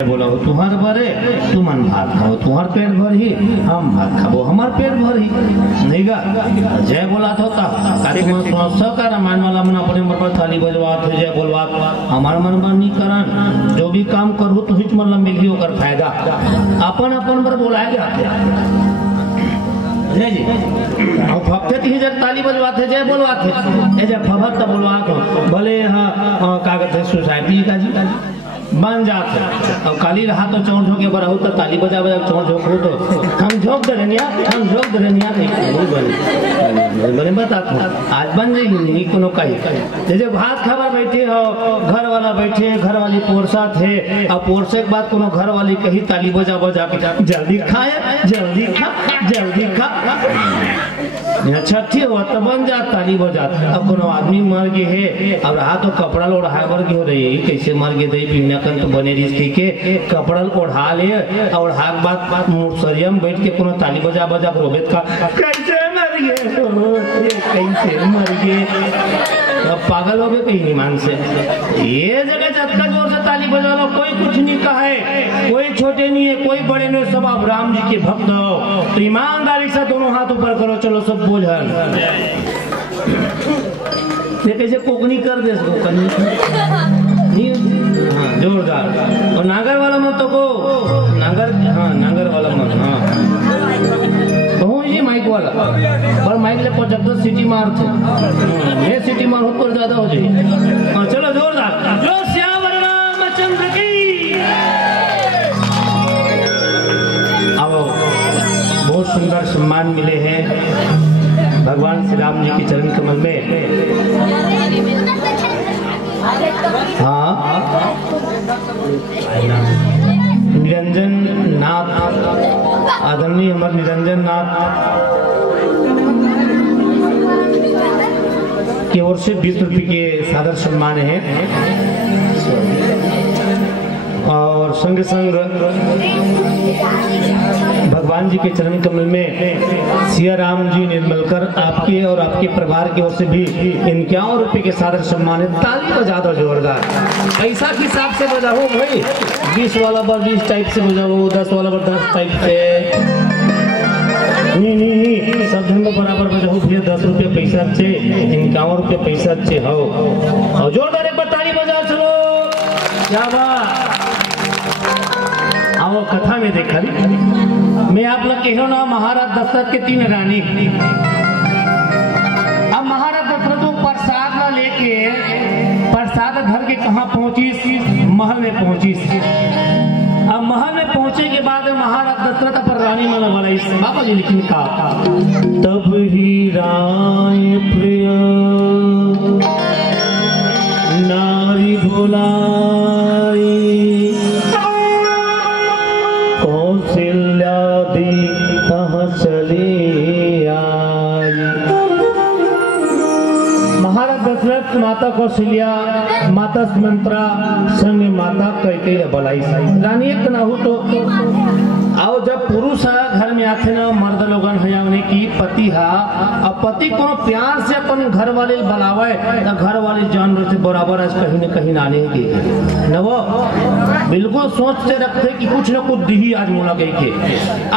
बोला हो तुहार भरे तुमन भात खाओ, तुहार पेट भर ही हम भात खाबो हमार पेट भर ही नहीं गा। जय बोला था का रामायण वाला मन अपने मन पर थाली बजवात है, जय बोलवात हमार मन पर नहीं करन। जो भी काम करू तो हिच मन मिली होकर फायदा अपन अपन पर बोलाए जाते जी। फपते ही जब ताली बजवाते जय बोलवाते जब फबत तो बोलवाते भले हाँ कागज है सोसाइटी का जी बन जाते। अब काली रहा तो चौड़ झोंके बराहू तो ताली बजा बजा चौड़ झोंक हो तो हम झोंक दरनिया बने बताता आज बन जाएगी नहीं कोनो कही। जैसे भात खावा बैठे हो घर वाला बैठे घर वाली पोरसा थे अब पोरसे के बाद कोनो घर वाली कही ताली बजा बजा के जल्दी खाए जल्दी खा जल्दी खा छठी हुआ तो बन जा ताली बजा। अब कोनो आदमी मर गए है अब रहा तो कपड़ा ओढ़ाए बर के हो रही कैसे मर गए दही पीना कन तो बने रिश्ते के कपड़ा ओढ़ा ले और हाथ बात मुसरियम बैठ के कोनो ताली बजा बजा रोबेत का कैसे मर गए कैसे मर गए पागल हो गए कहीं ईमान से। ये जगह जत्ता जोर से ताली बजा लो कोई कुछ नहीं कहा है, कोई छोटे नहीं है कोई बड़े नहीं, सब आप राम जी के भक्त हो तो ईमानदारी से दोनों हाथ ऊपर करो चलो सब बोझल ये कैसे कोकनी कर दे जोरदार। और नागर वाला मत तो को नागर हाँ नागर वाला मत हाँ ये माइक वाला पर माइक ले 75 सीटी मार थे मैं सीटी मार पर ज्यादा हो जाए। हाँ चलो जोरदार जो श्याम रामचंद्र की। अब बहुत सुंदर सम्मान मिले हैं भगवान श्री राम जी के चरण कमल में। हाँ निरंजन नाथ आदरणीय हमारे निरंजन नाथ की ओर से 20 रुपये के सादर सम्मान है और संग संग भगवान जी के चरण कमल में सिया राम जी निर्मलकर आपके और आपके परिवार की ओर से भी 51 रुपये के सादर सम्मान है। ताली बजा दो जोरदार पैसा के हिसाब से बजाओ भाई 20 वाला पर 20 टाइप से बजाओ 10 वाला पर 10 टाइप से नहीं सब धन बराबर बजाओ भैया 10 रुपये पैसा अच्छे 51 रुपये पैसा अच्छे हो और जोरदार एक बार ताली बजाओ चलो क्या बात। आओ कथा में देखा मैं आप लोग कह ना महाराज दशरथ के 3 रानी। अब महाराज दशरथ को प्रसाद ना लेके प्रसाद घर के कहाँ पहुंची महल में पहुंची। अब महल में पहुंचे के बाद महाराज दशरथ पर रानी मन वाला इस बाबा जी लिखने का तब ही राय प्रिय नारी भुलाई कौशल्यादि तह चली आई। महाराज दशरथ माता कौशल्या माता सुमंत्रा संग माता कैकेयी बलाई रानी एक ना हो तो आओ जब पुरुष घर में आते ना मर्द लोगन है की पति हा अब पति को प्यार से अपन घर वाले बुलावे तो घर वाले जानवर से बराबर आज कहीं न कहीं आने की न वो बिल्कुल सोचते रखते कि कुछ न कुछ दी आज मोला गई के।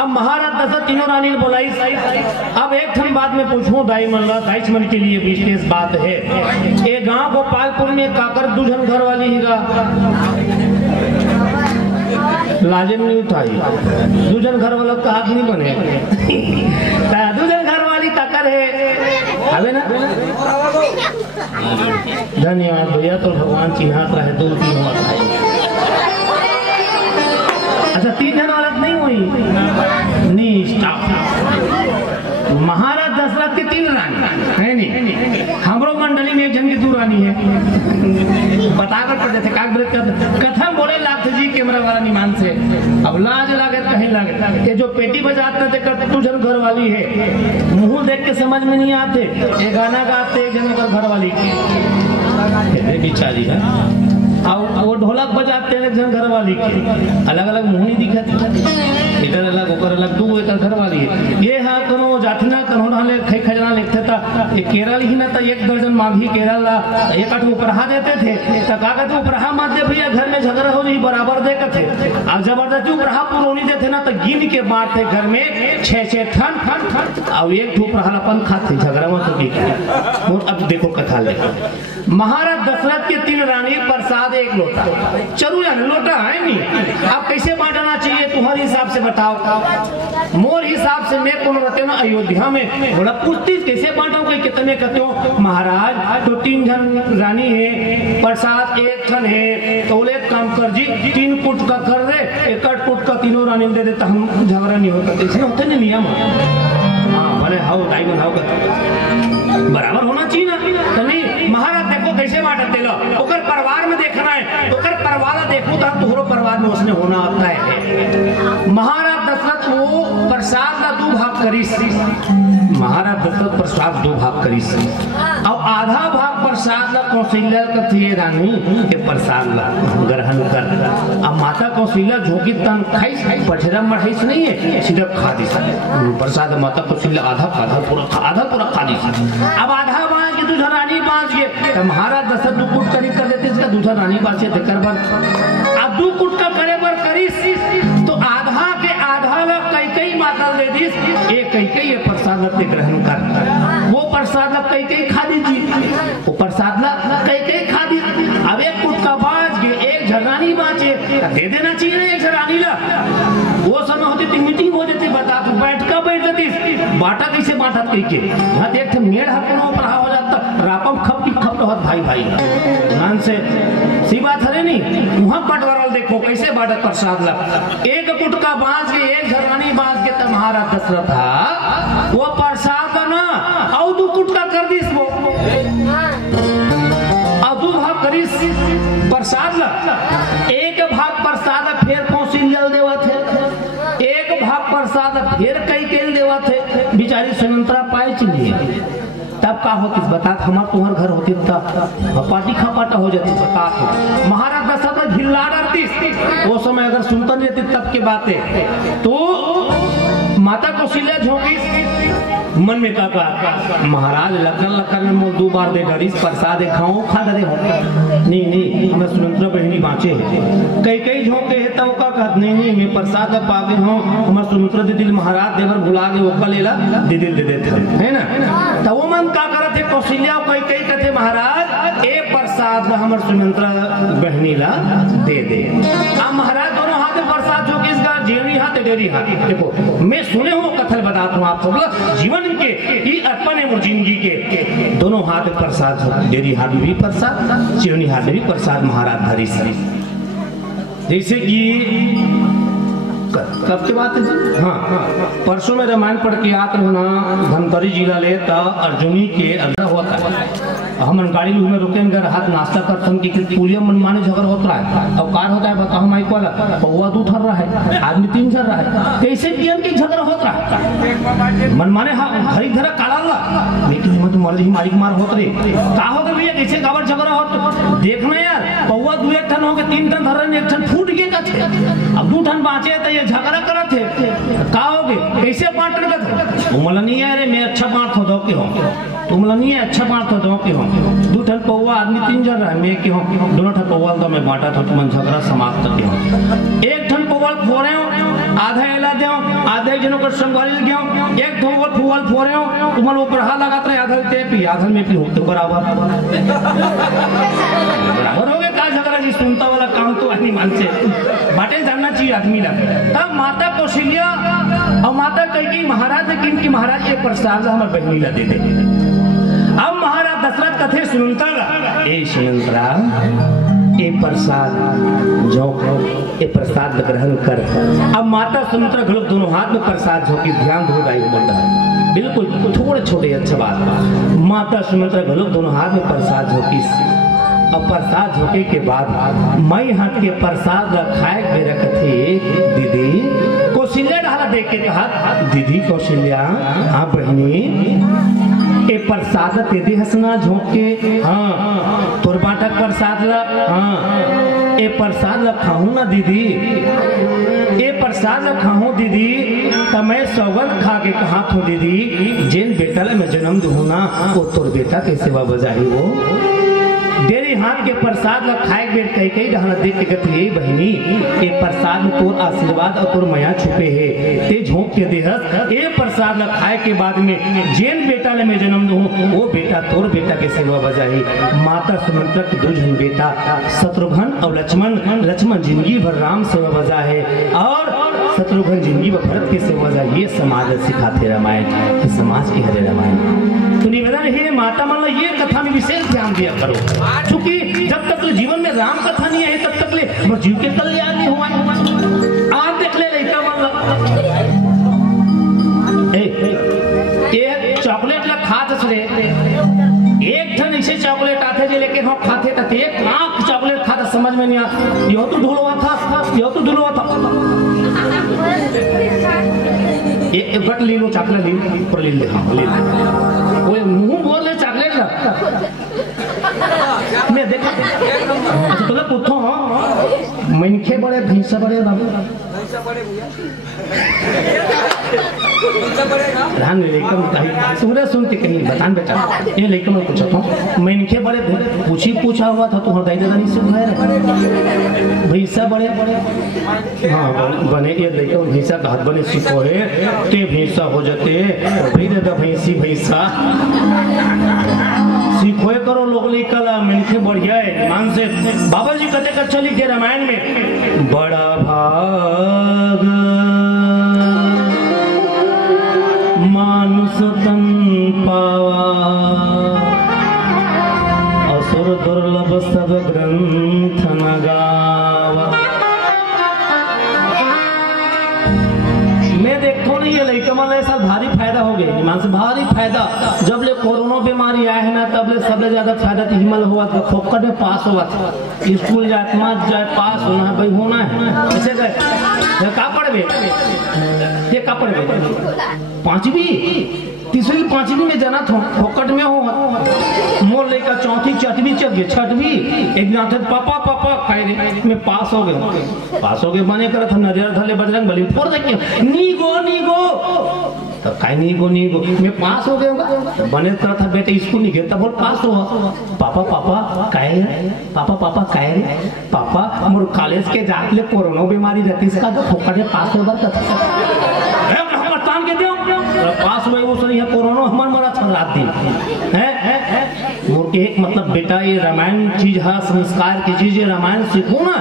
अब महाराज दशरथ तीनों रानी ने बुलाई। अब एक ठन बात में पूछूं दाई मन के लिए विशेष बात है ये गांव गोपालपुर में काकर दूजन घर वाली हीगा लाजिम नहीं उठाई दूजन घर वालों का हाथ नहीं बने दूजन घर वाली तकर है अबे ना धन्यवाद भैया तो भगवान चिन्हात रहे 2-3 अच्छा 3 जन औरत नहीं हुई नहीं स्टॉप। महाराज दशरथ के 3 रानी है नहीं हमरो मंडली में एक जन की 2 रानी है बताकर पड़े थे कथा बोले लागते जी कैमरा वाला निमान से अब लाज लागे कहीं लागे ये जो पेटी बजाते थे तू जन घर वाली है मुंह देख के समझ में नहीं आते ये गाना गाते एक जन घर वाली बिचारी है और वो ढोलक बजाते हैं एक जन घर वाली के अलग अलग मुंह नहीं दिखते इधर अलग ओकर लग दू एकर घर वाली ये हा कोनो जाथिना कोनो रहले खै खजना लिखते ता ये केरल ही ना ता 1 दर्जन मांगी केरल ला एक आठ उपरहा देते थे त कागज उपरहा मत दे भैया घर में झगड़ा हो जी बराबर दे के थे अब जबरदस्ती उपरहा पुरोनी देते ना तो गिन के बांटते घर में 6-6 ठन अब एक ठूप रहा अपन खाते झगड़ा मत देखिए। अब देखो कथा ले महाराज दशरथ के 3 रानी प्रसाद 1 लोटा चलू यार लोटा है नहीं अब कैसे बांटना चाहिए तुम्हारे हिसाब से बताओ। मोर हिसाब से मैं कौन रहते ना अयोध्या में बड़ा पूछती कैसे बांटा कोई कितने कहते हो महाराज तो 3 जन रानी है प्रसाद 1 ठन है तो एक काम कर जी 3 कुट का कर दे 1 कुट का 3 रानी दे देता हम झगड़ा नहीं होता ऐसे होते नहीं नियम हाँ भले हाउ डायमंड हाउ बराबर होना चाहिए ना तो नहीं महाराज देखो कैसे बांटते लो ओकर परिवार में देखना है ओकर परिवार देखो तो तोहरो परिवार में उसने होना होता है। महाराज दशरथ वो प्रसाद का 2 भाग करीस महाराज दशरथ प्रसाद 2 भाग करीस और आधा भाग प्रसाद ला कौशल्या का थी रानी के प्रसाद ला ग्रहण कर अब माता कौशल्या झोंकी तन खाई पठरा मढ़ाइस नहीं है सीधा खा दी प्रसाद माता कौशल्या आधा पूरा खा दी अब आधा बांध के दूसरा रानी बांध के तो महाराज दशरथ 2 कुट करीब कर देते इसका दूसरा रानी बांध से कर बर अब 2 कुट का करे बर करीस तो आधा के आधा ला कई माता दे दी कई ये प्रसाद ला ग्रहण कर वो प्रसाद ला कई खा दीजिए वो प्रसाद ला कई खा दी अब 1 कुट का बांध के 1 झरानी बांचे दे देना चाहिए ना 1 झरानी ला वो समय होती मीटिंग हो जाती बता तू बैठ जाती बांटा कैसे बांटा कई के यहाँ देख मेड़ हकनो पर हो जाता रापम खप होत भाई ध्यान से सी बात है नहीं वहां बंटवारा देखो कैसे बांटा प्रसाद ला 1 कुट का बांध के 1 झरानी बांध के तो महाराज दशरथ था वो प्रसाद बना और 2 कुट का कर दी वो और 2 भाग करीस प्रसाद ला 1 भाग प्रसाद फिर कौशल्या देवा थे 1 भाग प्रसाद फिर कई केल देवा थे बिचारी सुमंत्रा पाए चलिए तब का होती बता हमार तुम्हार घर होती तब पार्टी खपाटा हो जाती बता महाराज दशरथ झिल्ला डरती वो समय अगर सुनता नहीं रहती तब की बातें तो माता कौशल्या झोंकी मन में का महाराज लखन में मोल 2 बार दे डरीस प्रसाद खाओ खा डरे हो नहीं हमें सुमंत्रा बहनी बाँचे कई झोंके है तब का कहत नहीं मैं प्रसाद पागे हूँ हमारे सुमंत्रा दे दिल महाराज देवर भुला के ओका लेला दे दिल दे देते है ना तो वो मन का करत है कौशल्या कई कहते महाराज ए प्रसाद हमारे सुमंत्रा बहनी ला दे दे अब महाराज दोनों हाथ प्रसाद जो किसका जेवनी हाथ डेरी हाथ देखो मैं सुने हूँ कथन बताता हूँ आप सब जीवन के ये अर्पण है जिंदगी के दोनों हाथ प्रसाद डेरी हाथ में भी प्रसाद जेवनी हाथ में भी प्रसाद महाराज धरी जैसे कि कब के बात है हाँ परसों में रामायण पढ़ के आते होना धमतरी जिला ले अर्जुनी के अग्रह होता है हम गाड़ी में रुकेंगे हाथ नाश्ता करते हैं कि पुलिया मनमाने झगड़ा होता है अब कार होता है बताओ माइक वाला पौवा 2 थर रहा है आदमी 3 चल रहा है कैसे पीएम की झगड़ा होता है मनमाने हरी धरा काला लेकिन तुम्हारे ही मालिक मार होत रे का होता भैया कैसे गावर झगड़ा होता देखना यार पौवा 2 टन हो गए 3 टन धर रहे 1 टन फूट गए थे अब 2 टन बाँचे तो ये झगड़ा करा थे का होगे कैसे बांटने का था तुमला नहीं है अरे मैं अच्छा बांट हो के हो तुमला नहीं है अच्छा बांट हो के हो 2 टन पौवा आदमी 3 जन रहा मैं के हो दोनों ठन पौवा तो मैं बांटा था तुम झगड़ा समाप्त के हो 1 टन पौवा फोड़े हो आधा एला दे आधे जनों को संभाल गया 1 ठोवल फुवल फोड़े हो तुमल ऊपर हाथ लगाते रहे आधा ते पी आधा में पी हो तो बराबर हो गया का झगड़ा जी सुनता वाला काम तो नहीं मान से बाटे जानना चाहिए आदमी ला तब माता कौशल्या और माता कैकेयी महाराज ने किन की महाराज के प्रसाद हमारे बहनी ला दे दे अब महाराज दशरथ कथे सुनता ए सुनंत्रा ए प्रसाद जो ए प्रसाद ग्रहण कर अब माता सुमित्रा घड़क दोनों हाथ में प्रसाद झोंकी ध्यान दो गाई बोलता है बिल्कुल थोड़े छोटे अच्छा बात माता सुमित्रा घड़क दोनों हाथ में प्रसाद झोंकी अब प्रसाद झोंके के बाद मई हाथ के प्रसाद खाए के रखते दीदी कौशल्या ढाला देख के हाथ दीदी कौशल्या हाँ बहनी ए प्रसाद तेदी हंसना झोंके हाँ तोर बाटा प्रसाद ला हाँ ए प्रसाद ला खाऊं ना दीदी ए प्रसाद ला खाऊं दीदी तो मैं सौगंध खा के कहा थो दीदी जिन बेटा ले मैं जन्म दूँ ना वो तोर बेटा के सेवा बजाई वो तेरे हाथ के प्रसाद ला खाए बेट कई कई गहना देख के कहती बहनी ये प्रसाद में तोर आशीर्वाद और तोर माया छुपे है ते झोंक के देहस ये प्रसाद ला खाए के बाद में जेन बेटा ले मैं जन्म दूँ वो बेटा तोर बेटा के सेवा बजाई। माता सुमंत्रा के दो जन बेटा शत्रुघ्न और लक्ष्मण जिंदगी भर राम सेवा बजा है और शत्रुघ्न जिंदगी भर भरत के सेवा बजा। ये समाज सिखाते रामायण ये समाज की हरे रामायण। तो निवेदन है माता मान ये कथा में विशेष ध्यान दिया करो क्योंकि जब तक जीवन में राम कथा नहीं है तब तक ले जीव के कल्याण नहीं हुआ। आप देख ले लड़का एक चॉकलेट ला खात रे एक ठन ऐसे चॉकलेट आते जे लेके हम खाते थे एक लाख चॉकलेट खाता समझ में नहीं आता यो तो ढुलवा था यो तो ढुलवा था एक बट ले लो चॉकलेट ले ले हाँ ले वो मुंह बोल ले चॉकलेट ला मैं देखा अच्छा तो पूछो मनखे बड़े भैंसा बड़े बाबू ध्यान लेकम कहीं सुन सुन के कहीं बतान बेटा ये लेकम में पूछा था मनखे बड़े पूछा हुआ था तो हृदय दादा नहीं सुन है भैंसा बड़े हाँ बने ये लेकम भैंसा का हाथ बने सीखो है ते भैंसा हो जाते भाई दादा भैंसा सीखो करो लोग लिखल मनखे बढ़िया है मान से बाबा जी कहते का चली के रामायण में बड़ा भाग मानुष तन पावा असुर दुर्लभ सब ग्रंथ न गावा। मैं देखो नहीं ये लड़का मान ऐसा भारी फायदा हो गया ईमान से भारी फायदा जब ले कोरोना बीमारी आया है ना तब ले सबसे ज्यादा फायदा तो हिमल हुआ था फोकट में पास हुआ था स्कूल जाए मत जाए पास होना है भाई होना है ऐसे गए का पढ़ ये का पढ़ पांचवी तीसरी पांचवी में जाना था फोकट में हो मोर लेकर चौथी छठवीं एक दिन आते पापा पापा कह रहे मैं पास हो गए बने कर था नजर धले बजरंग बली फोड़ देखिए नीगो तो कहीं नीगो मैं पास हो गया बने कर था बेटे स्कूल नहीं गया बोल पास हुआ पापा कह रहे पापा मोर कॉलेज के जाके कोरोना बीमारी रहती इसका तो फोकट में पास होगा के दियो पास हुए वो सही है कोरोना हमार मरा था रात दिन है मोर एक मतलब बेटा ये रामायण चीज है संस्कार की चीज है रामायण सीखो ना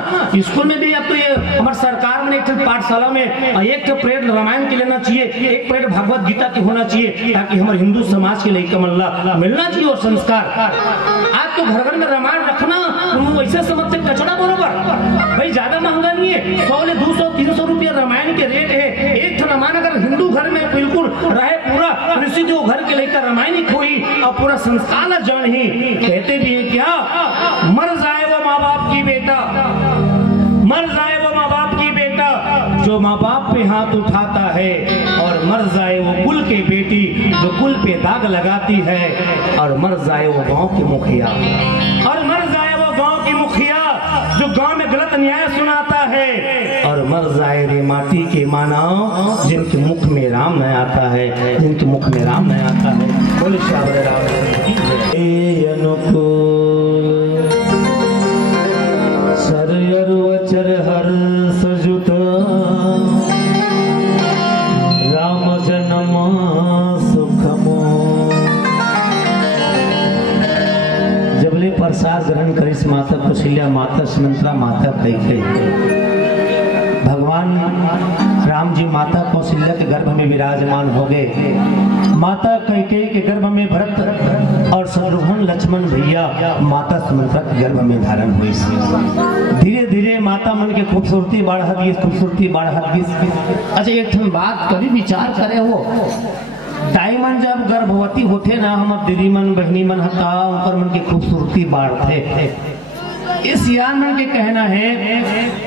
स्कूल में भी अब तो ये हमारे सरकार ने एक पाठशाला में एक पीरियड रामायण के लेना चाहिए एक पीरियड भगवत गीता की होना चाहिए ताकि हमारे हिंदू समाज के लिए कमल्ला मिलना चाहिए और संस्कार। आज तो घर घर में रामायण रखना वैसे समझते कचड़ा बरोबर भाई ज्यादा महंगा नहीं है 100 ले 200-300 रुपया रामायण के रेट है। एक रामायण अगर हिंदू घर में बिल्कुल रहे पूरा ऋषि जो घर के लेकर रामायण खोई और पूरा संस्कार जान ही कहते भी है क्या मर जाए वो माँ बाप की बेटा मर जाए वो माँ बाप की बेटा जो माँ बाप पे हाथ उठाता है और मर जाए वो कुल के बेटी जो कुल पे दाग लगाती है और मर जाए वो गांव के मुखिया और मर जाए वो गांव की मुखिया जो गांव में गलत न्याय सुनाता है और मर जाए रे माटी के मानव जिनके मुख में राम नहीं आता है जिनके मुख में राम नहीं आता है। बोले श्यामल राम सरयरुवचर हर सजुत राम जन्म सुखमो। जबले प्रसाद ग्रहण करिस माता कौशल्या माता सुमंत्रा माता कैकेयी भगवान राम जी माता कौशल्या के गर्भ में विराजमान हो गए। माता कैकेयी के गर्भ में भरत और शत्रुघ्न लक्ष्मण भैया माता सुमंत्रा के गर्भ में धारण हुई। धीरे धीरे माता मन के खूबसूरती बढ़त गई अच्छा एक बात कभी विचार करे हो दाई मन जब गर्भवती होते ना हमार दीदी मन बहनी मन हता उनकर मन की खूबसूरती बढ़ते इस यान मन के कहना है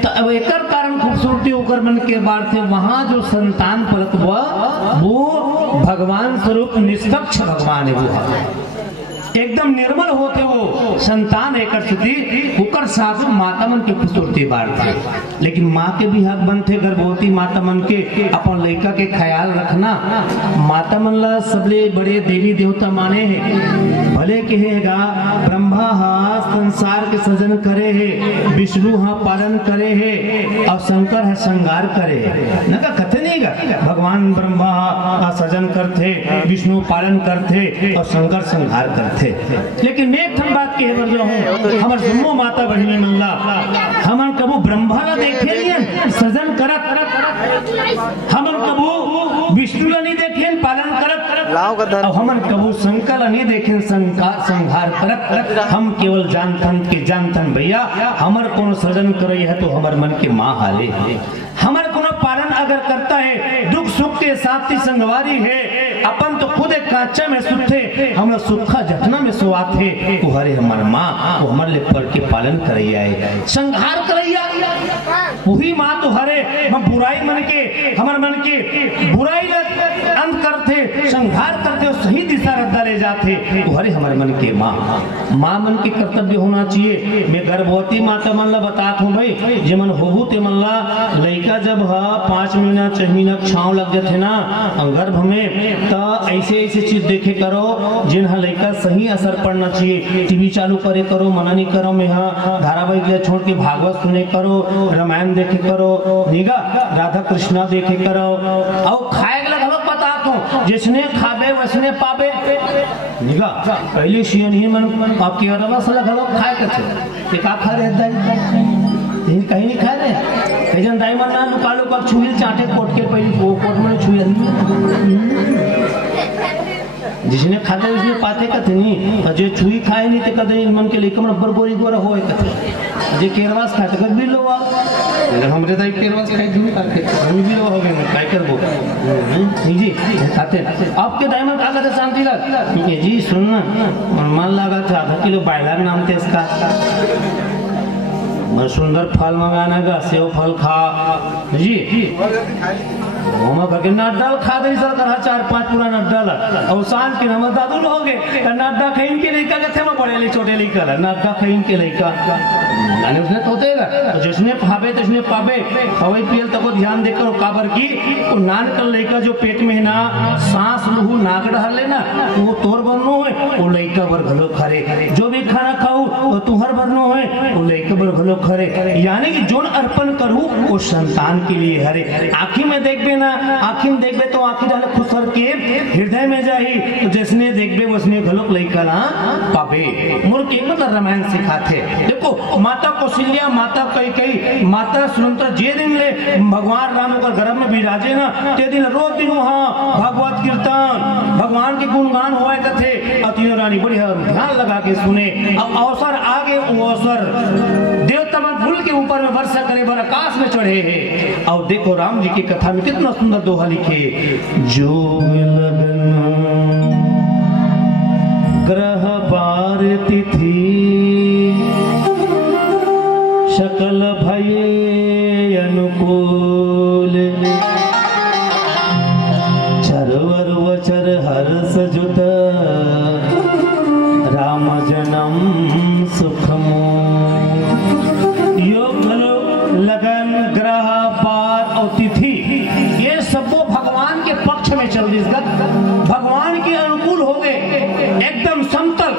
तो अब एक कारण खूबसूरती होकर मन के बाढ़ थे वहां जो संतान परत हुआ वो भगवान स्वरूप निष्पक्ष भगवान है वो एकदम निर्मल होते वो संतान एकर सुती उकर सासु माता मन के खुसुरती बार थे। लेकिन माँ के भी हक बनते गर्भवती माता मन के अपन लड़का के ख्याल रखना। माता मन ला सबले बड़े देवी देवता माने है। भले के हैगा ब्रह्मा हा संसार के सृजन करे है, विष्णु हा पालन करे है और शंकर हा श्रृंगार करे है। ना कथे नहीं गा भगवान ब्रह्मा हा सृजन करते, विष्णु पालन करते और शंकर श्रृंगार करते। लेकिन एक ठन बात के हेबर जो हूँ हमार जम्मो माता बहनी मन ला हमन कबू ब्रह्मा ला देखे नहीं सृजन करत, हमन कबू विष्णु ला नहीं देखे पालन करत, और हमन कबू शंकर ला नहीं देखे संहार करत। हम केवल जानथन के जानथन भैया हमर कोनो सृजन करे है तो हमर मन के माँ हाले, हमर कोनो पालन अगर करता है दुख सुख के साथी संगवारी है। अपन तो खुद एक कांचा में सुते हमरा सुखा जतना में सुआते वो हरे हमर माँ वो हमर ले पर के पालन करैया है, संहार करैया वही माँ तो हरे हम बुराई मन के हमर मन के बुराई अंत करते संहार करते और सही दिशा रद्दा ले जाते तो हरे हमारे मन के माँ मन के कर्तव्य होना चाहिए। मैं गर्भवती माता मन ला बताता हूँ भाई जे मन होबू ते मन ला लड़का जब 5 महीना 6 महीना छाँव लग जाते ना गर्भ में तो ऐसे ऐसे चीज देखे करो जिन लड़का सही असर पड़ना चाहिए। टीवी चालू करे करो मना नहीं करो मैं धारावाहिक छोड़ के भागवत सुने करो, रामायण देखे करो, निगा राधा कृष्णा देखे करो और खाए लगा बता तो जिसने खाबे वैसने पाबे निगा पहले शियन ही मन आपके अरवा से लगा खाए कथे ये का खा रहता है कहीं नहीं खा रहे कहीं दाई मन ना लुकालो का छुई चाटे कोट के पहले वो कोट में छुई जिसने खाते उसने पाते कथे नहीं जो छुई खाए नहीं ते कदे मन के लेके मन बरबोरी गोरा होए कथे जे केरवास खाते कर भी लो हमरे दाई केरवास खाई दूर खाते हम भी लो हो गए काय करबो नहीं जी खाते आपके दाई मन का लगा शांति लग ये जी सुनना मन लगा था आधा किलो बायलार नाम थे इसका सुंदर फल मंगाना का सेव फल खा जी करके नट डाल खा दे सर कर 4-5 पूरा नट डाल और शांत के हम दादू हो गए नड्डा खैन के लइका के थे मैं बड़े ले छोटे लइका नड्डा खैन के लइका यानी उसने तो देगा तो जिसने पावे तो उसने पावे हवाई पियल तक ध्यान देकर काबर की वो नान कर लइका जो पेट में है ना सांस लहू नाक डहर लेना वो तोर बननो है वो लइका बर घलो खरे जो भी खाना खाऊ वो तुहर बननो है वो लइका बर घलो खरे यानी कि जोन अर्पण करू वो संतान के लिए हरे आँखी में देखबे ना आँखी में देखबे तो आँखी डाले खुसर के हृदय में जाही तो जिसने देखबे उसने घलोक लइका ना पावे मोर के मतलब रामायण सिखाते। देखो माता कौशल्या माता कैकेयी माता सुनंता जे दिन ले भगवान राम का गर्भ में विराजे ना ते दिन रोज दिन वहाँ भागवत कीर्तन भगवान के गुणगान हुआ कथे और तीनों रानी बढ़िया ध्यान लगा के सुने। अब अवसर आगे वो अवसर देवता मन फूल के ऊपर में वर्षा करे बर आकाश में चढ़े है। और देखो राम जी की कथा में कितना सुंदर दोहा लिखे जो लगन ग्रह बार तिथि सकल भये अनुकूल चरवर वचर हर्ष जुत राम जन्म सुखमो योग लगन ग्रह पार और तिथि ये सब भगवान के पक्ष में चल रही भगवान के अनुकूल हो गए एकदम समतल।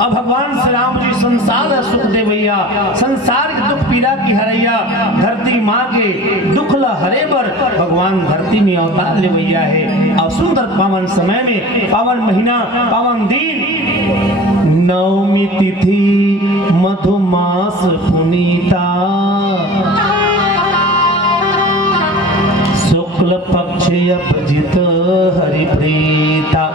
अब भगवान श्री राम जी संसार सुख दे भैया संसार के दुख पीड़ा की हरैया धरती माँ के दुख ला हरे बर भगवान धरती में अवतार ले भैया है। और सुंदर पावन समय में पावन महीना पावन दिन नवमी तिथि मधुमास पुनीता शुक्ल पक्ष अपजित हरिप्रीता